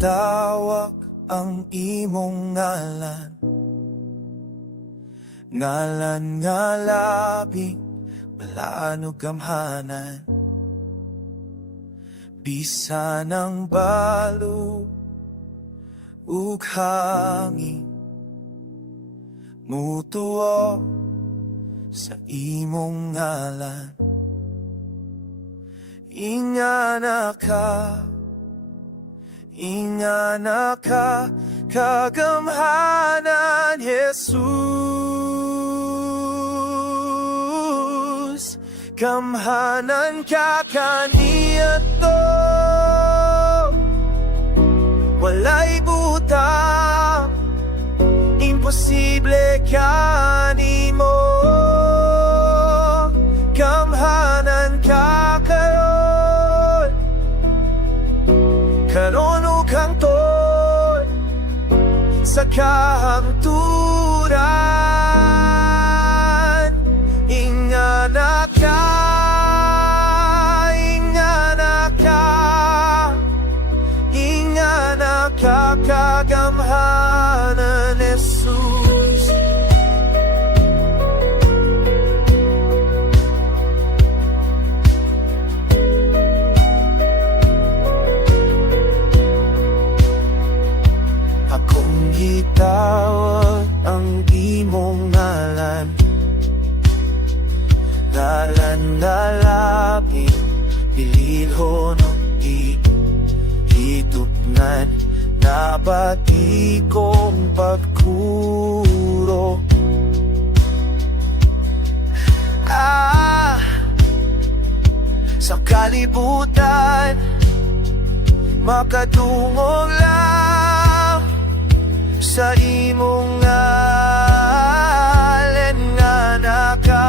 gitawag ang imong ngalan, ngalan nga labing balaan ug gamhanan. Bisan ang balo ug hangin, mutuo sa imong ngalan. Ingana ka, ingana ka, kagamhanan, Jesus. Gamhanan ka kaniadto, walay butang, imposible kanimo. Gamhanan ka karon, karon ug hangtod sa kahangturan. Ingana ka, ingana ka, ingana ka, kagamhanan, Jesus. Akong gitawag ang imong ngalan, ngalan na labing bililhon o hitugnan, nabati kong pagkuro. Sa kalibutan makadungog lang sa imong ngalan. Ingana ka,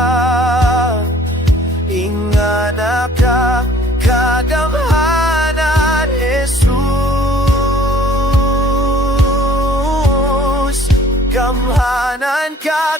ingana ka, kagamhanan, Jesus. Gamhanan ka